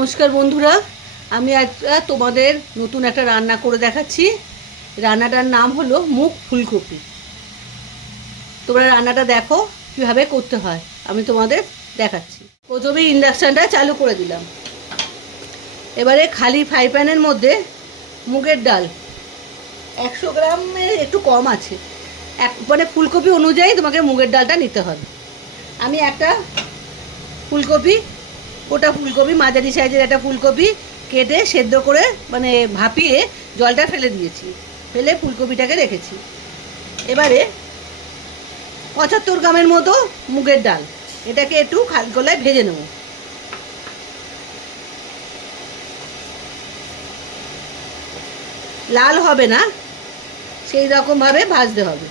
নমস্কার বন্ধুরা, আমি আজ তোমাদের নতুন একটা রান্না করে দেখাচ্ছি। রান্নাটার নাম হলো মুগ ফুলকপি। তোমরা রান্নাটা দেখো কীভাবে করতে হয়, আমি তোমাদের দেখাচ্ছি। প্রথমে ইন্ডাকশানটা চালু করে দিলাম। এবারে খালি ফ্রাই প্যানের মধ্যে মুগের ডাল 100 গ্রামের একটু কম আছে, মানে ফুলকপি অনুযায়ী তোমাকে মুগের ডালটা নিতে হবে। আমি একটা ফুলকপি, গোটা ফুলকপি, মাঝারি সাইজের একটা ফুলকপি কেটে সেদ্ধ করে মানে ভাপিয়ে জলটা ফেলে দিয়েছি, ফেলে ফুলকপিটাকে রেখেছি। এবারে 75 গ্রামের মতো মুগের ডাল, এটাকে একটু খালি গলায় ভেজে নেব। লাল হবে না, সেই রকমভাবে ভাজতে হবে।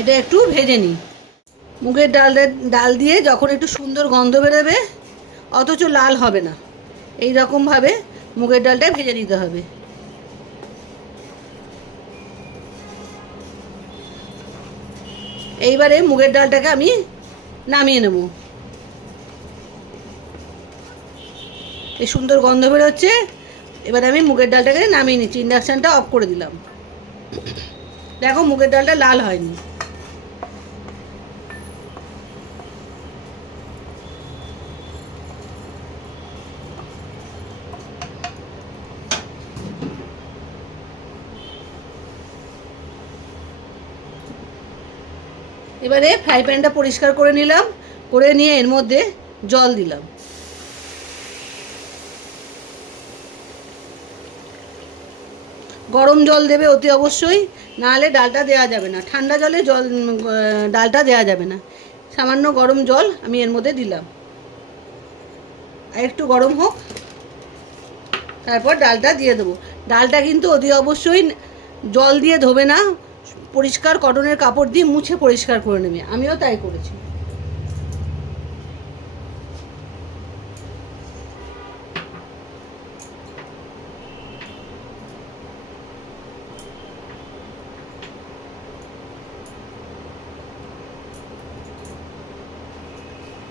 এটা একটু ভেজে নিই। মুগের ডাল দিয়ে যখন একটু সুন্দর গন্ধ বেরোবে, অথচ লাল হবে না, এই রকমভাবে মুগের ডালটা ভেজে নিতে হবে। এইবারে মুগের ডালটাকে আমি নামিয়ে নেব। এই সুন্দর গন্ধ বেরোচ্ছে, এবারে আমি মুগের ডালটাকে নামিয়ে নিচ্ছি। ইন্ডাকশানটা অফ করে দিলাম। দেখো মুগের ডালটা লাল হয়নি। এবারে ফ্রাই প্যানটা পরিষ্কার করে নিলাম, করে নিয়ে এর মধ্যে জল দিলাম। গরম জল দেবে অতি অবশ্যই, নাহলে ডালটা দেওয়া যাবে না। ঠান্ডা জলে ডালটা দেওয়া যাবে না। সামান্য গরম জল আমি এর মধ্যে দিলাম। আর একটু গরম হোক, তারপর ডালটা দিয়ে দেবো। ডালটা কিন্তু অতি অবশ্যই জল দিয়ে ধোবে না, পরিষ্কার কটনের কাপড় দিয়ে মুছে পরিষ্কার করে নেবে। আমিও তাই করেছি।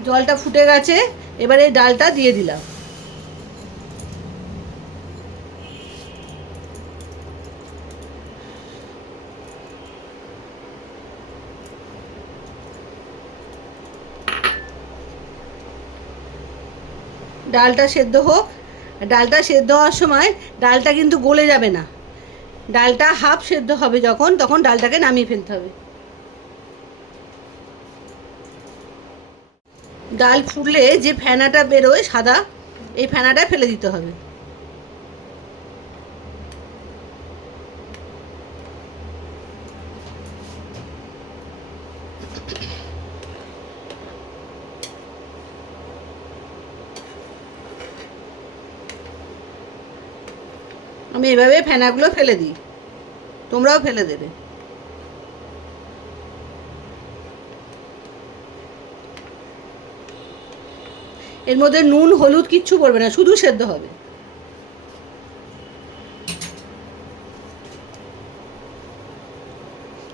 জলটা ফুটে গেছে, এবারে এই ডালটা দিয়ে দিলাম। ডালটা সেদ্ধ হোক। ডালটা সেদ্ধ হওয়ার সময় ডালটা কিন্তু গলে যাবে না, ডালটা হাফ সেদ্ধ হবে যখন, তখন ডালটাকে নামিয়ে ফেলতে হবে। ডাল ফুটলে যে ফেনাটা বেরোয় সাদা, এই ফেনাটা ফেলে দিতে হবে। আমি এভাবে ফেনাগুলো ফেলে দিই, তোমরাও ফেলে দেবে। এর মধ্যে নুন হলুদ কিচ্ছু পড়বে না, শুধু সেদ্ধ হবে।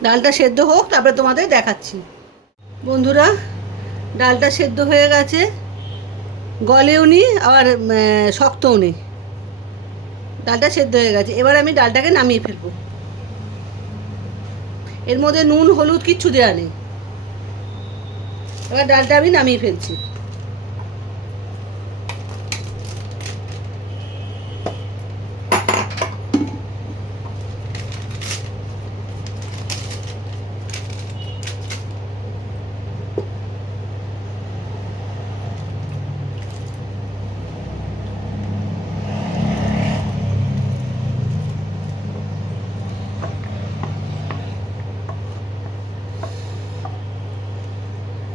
ডালটা সেদ্ধ হোক, তারপরে তোমাদের দেখাচ্ছি। বন্ধুরা, ডালটা সেদ্ধ হয়ে গেছে, গলেও নি আবার শক্তও নেই, ডালটা সেদ্ধ হয়ে গেছে। এবার আমি ডালটাকে নামিয়ে ফেলবো। এর মধ্যে নুন হলুদ কিচ্ছু দেওয়া নেই। এবার ডালটা আমি নামিয়ে ফেলছি।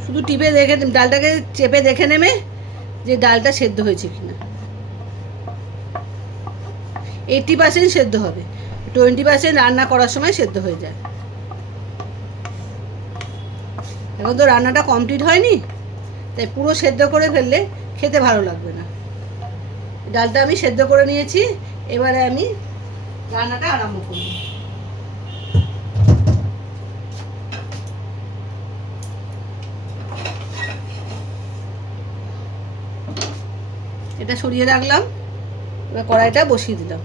শুধু টিপে দেখে, ডালটাকে চেপে দেখে নেবে যে ডালটা সেদ্ধ হয়েছে কিনা। 80% সেদ্ধ হবে, 20% রান্না করার সময় সেদ্ধ হয়ে যায়। এখন তো রান্নাটা কমপ্লিট হয়নি, তাই পুরো সেদ্ধ করে ফেললে খেতে ভালো লাগবে না। ডালটা আমি সেদ্ধ করে নিয়েছি, এবারে আমি রান্নাটা আরম্ভ করব। এটা সরিয়ে রাখলাম, এবার কড়াইটা বসিয়ে দিলাম।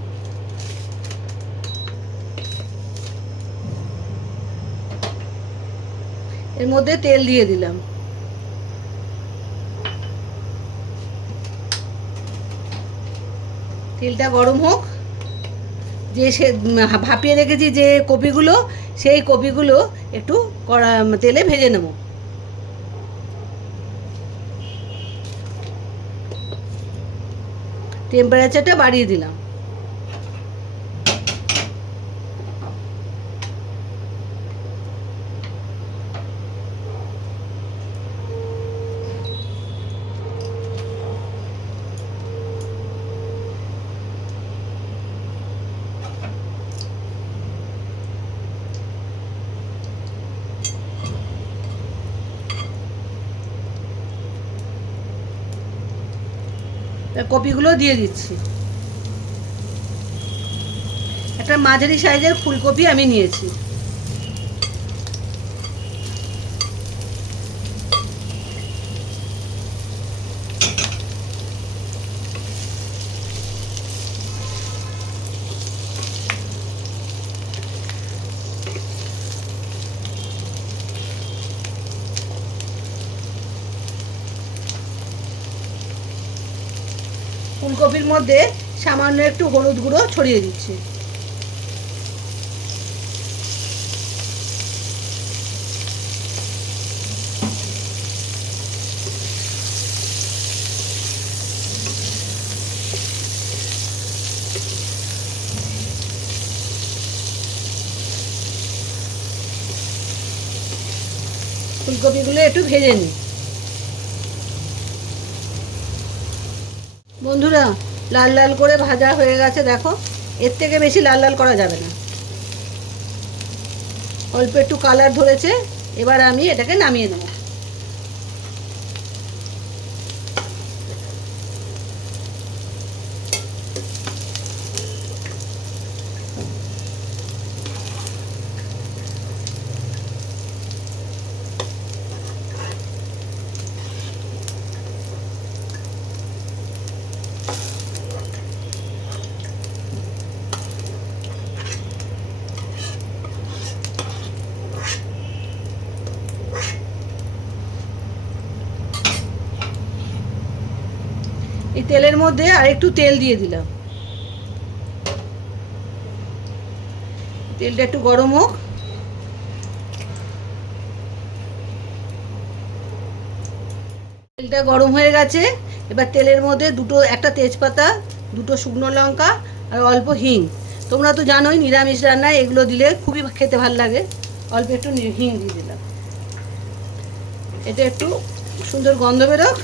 এর মধ্যে তেল দিয়ে দিলাম। তেলটা গরম হোক। যে ভাপিয়ে রেখেছি যে কপিগুলো, সেই কপিগুলো একটু তেলে ভেজে নেব। টেম্পারেচারটা বাড়িয়ে দিলাম। কপিগুলো দিয়ে দিচ্ছি। একটা মাঝারি সাইজের ফুলকপি আমি নিয়েছি। ফুলকপির মধ্যে সামান্য একটু হলুদ গুঁড়ো ছড়িয়ে দিচ্ছি। ফুলকপিগুলো একটু ভেজে নিই। বন্ধুরা, লাল লাল করে ভাজা হয়ে গেছে, দেখো। এর থেকে বেশি লাল লাল করা যাবে না। অল্প একটু কালার ধরেছে, এবার আমি এটাকে নামিয়ে নেব। এই তেলের মধ্যে আর একটু তেল দিয়ে দিলাম। তেলটা একটু গরম হোক। তেলটা গরম হয়ে গেছে, এবার তেলের মধ্যে একটা তেজপাতা, দুটো শুকনো লঙ্কা আর অল্প হিং। তোমরা তো জানোই নিরামিষ রান্নায় এগুলো দিলে খুবই খেতে ভালো লাগে। অল্প একটু হিং দিয়ে দিলাম। এটা একটু সুন্দর গন্ধ বেরোক।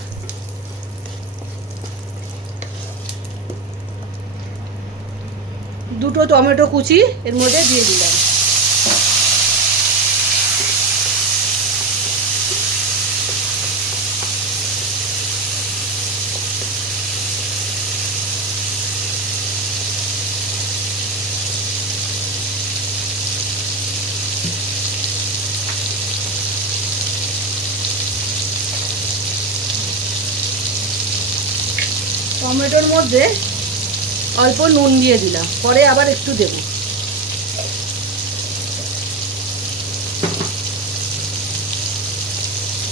দুটো টমেটো কুচি এর মধ্যে দিয়ে দিলাম। টমেটোর মধ্যে অল্প নুন দিয়ে দিলাম, পরে আবার একটু দেব।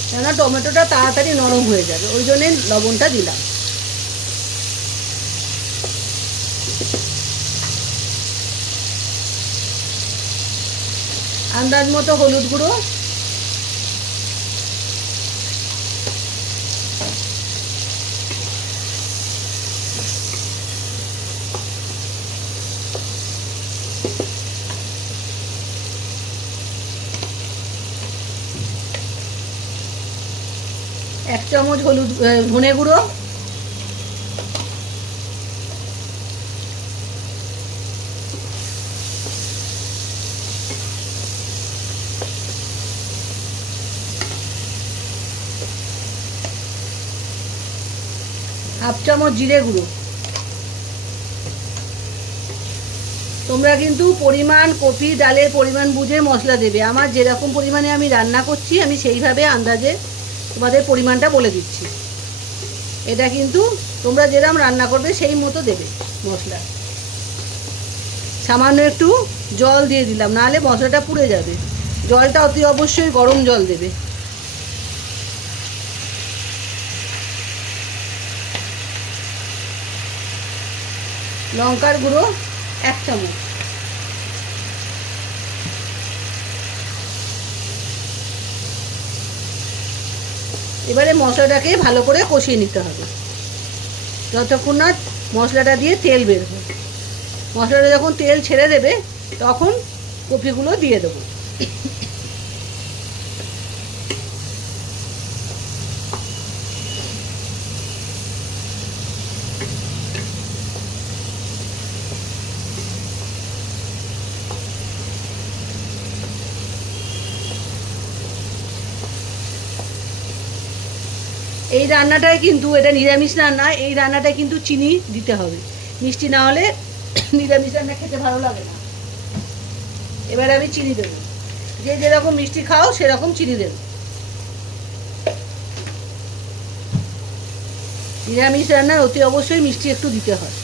কেননা টমেটোটা তাড়াতাড়ি নরম হয়ে যাবে, ওই জন্যে লবণটা দিলাম। আন্দাজ মতো হলুদ গুঁড়ো, এক চামচ ধনে গুঁড়ো, হাফ চামচ জিরে গুঁড়ো। তোমরা কিন্তু পরিমাণ কপি ডালের পরিমাণ বুঝে মশলা দেবে। আমার যেরকম পরিমাণে আমি রান্না করছি আমি সেইভাবে আন্দাজে তোমাদের পরিমাণটা বলে দিচ্ছি। এটা কিন্তু তোমরা যেরকম রান্না করবে সেই মতো দেবে মশলা। সামান্য একটু জল দিয়ে দিলাম, নাহলে মশলাটা পুড়ে যাবে। জলটা অতি অবশ্যই গরম জল দেবে। লঙ্কার গুঁড়ো 1 চামচ। এবারে মশলাটাকে ভালো করে কষিয়ে নিতে হবে যতক্ষণ না মশলাটা দিয়ে তেল বের হয়। মশলাটা যখন তেল ছেড়ে দেবে তখন কপিগুলো দিয়ে দেবো। এই রান্নাটায় কিন্তু, এটা নিরামিষ রান্না, এই রান্নাটায় কিন্তু চিনি দিতে হবে। মিষ্টি না হলে নিরামিষ রান্না খেতে ভালো লাগে না। এবার আমি চিনি দেবো, যে যেরকম মিষ্টি খাও সেরকম চিনি দেবো। নিরামিষ রান্নার অতি অবশ্যই মিষ্টি একটু দিতে হয়।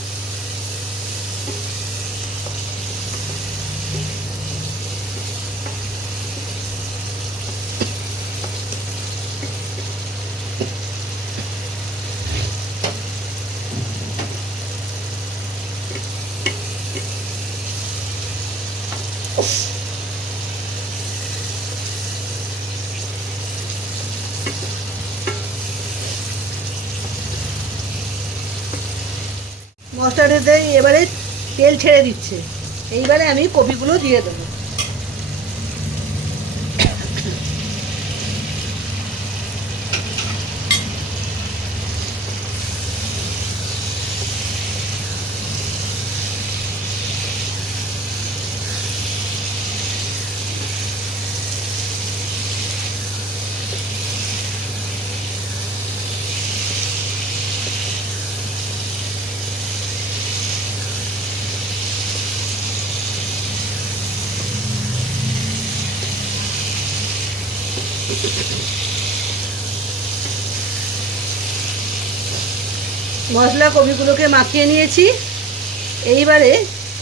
মশলাটাতে এবারে তেল ছেড়ে দিচ্ছে। এইবারে আমি কপিগুলো দিয়ে দেবো। মশলা কপিগুলোকে মাখিয়ে নিয়েছি। এইবারে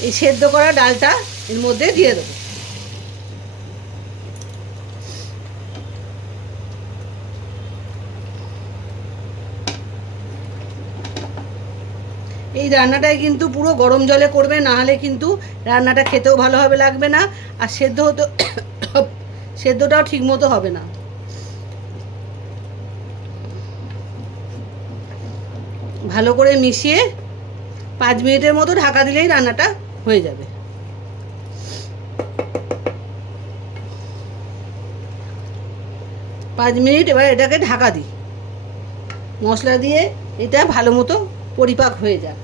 এই সেদ্ধ করা ডালটা এর মধ্যে দিয়ে দেবো। এই রান্নাটাই কিন্তু পুরো গরম জলে করবে, না হলে কিন্তু রান্নাটা খেতেও ভালোভাবে লাগবে না, আর সেদ্ধটাও ঠিক মতো হবে না। ভালো করে মিশিয়ে 5 মিনিটের মতো ঢাকা দিলেই রান্নাটা হয়ে যাবে। 5 মিনিট এবার এটাকে ঢাকা দিই। মশলা দিয়ে এটা ভালো মতো পরিপাক হয়ে যায়।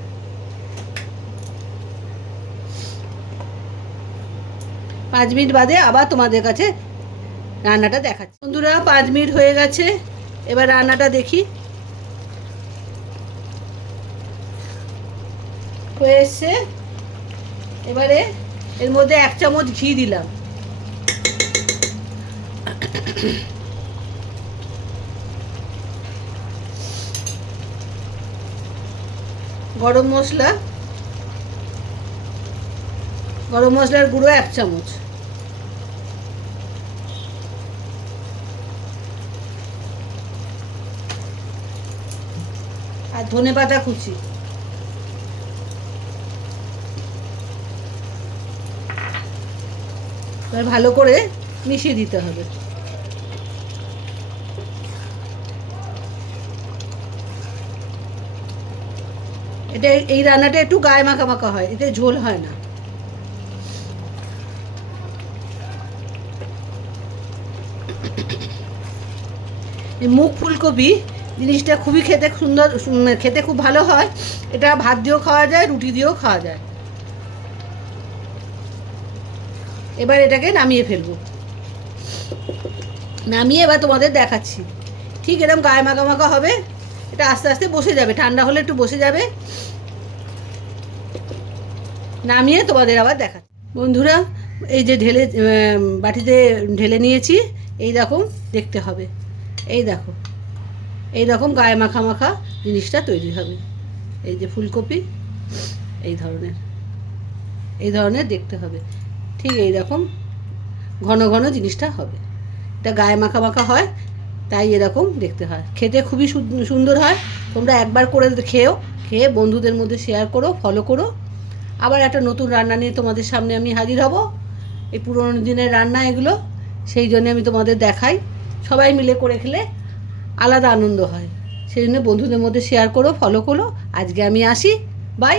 5 মিনিট বাদে আবার তোমাদের কাছে রান্নাটা দেখাচ্ছি। বন্ধুরা 5 মিনিট হয়ে গেছে, এবার রান্নাটা দেখি। হয়ে এসছে। এবারে এর মধ্যে 1 চামচ ঘি দিলাম। গরম মশলার গুঁড়ো 1 চামচ। আর ধনেপাতা কুচি। এবার ভালো করে মিশিয়ে দিতে হবে। এটা এই রান্নাটা একটু গায়ে মাখা মাখা হয়, এতে ঝোল হয় না। মুগ ফুলকপি জিনিসটা খুবই খেতে সুন্দর, খেতে খুব ভালো হয়। এটা ভাত দিয়েও খাওয়া যায়, রুটি দিয়েও খাওয়া যায়। এবার এটাকে নামিয়ে ফেলবো। নামিয়ে এবার তোমাদের দেখাচ্ছি। ঠিক এরকম গায়ে মাখা মাখা হবে, এটা আস্তে আস্তে বসে যাবে, ঠান্ডা হলে একটু বসে যাবে। নামিয়ে তোমাদের আবার দেখাচ্ছি। বন্ধুরা এই যে ঢেলে বাটিতে ঢেলে নিয়েছি, এই রকম দেখতে হবে। এই দেখো এই রকম গায়ে মাখা মাখা জিনিসটা তৈরি হবে। এই যে ফুলকপি এই ধরনের দেখতে হবে, ঠিক এই রকম ঘন ঘন জিনিসটা হবে। এটা গায়ে মাখা মাখা হয়, তাই এরকম দেখতে হয়। খেতে খুবই সুন্দর হয়। তোমরা একবার করে খেয়ে বন্ধুদের মধ্যে শেয়ার করো, ফলো করো। আবার একটা নতুন রান্না নিয়ে তোমাদের সামনে আমি হাজির হব। এই পুরোনো দিনের রান্না এগুলো, সেই জন্য আমি তোমাদের দেখাই। সবাই মিলে করে খেলে আলাদা আনন্দ হয়, সেই জন্য বন্ধুদের মধ্যে শেয়ার করো, ফলো করো। আজকে আমি আসি, বাই।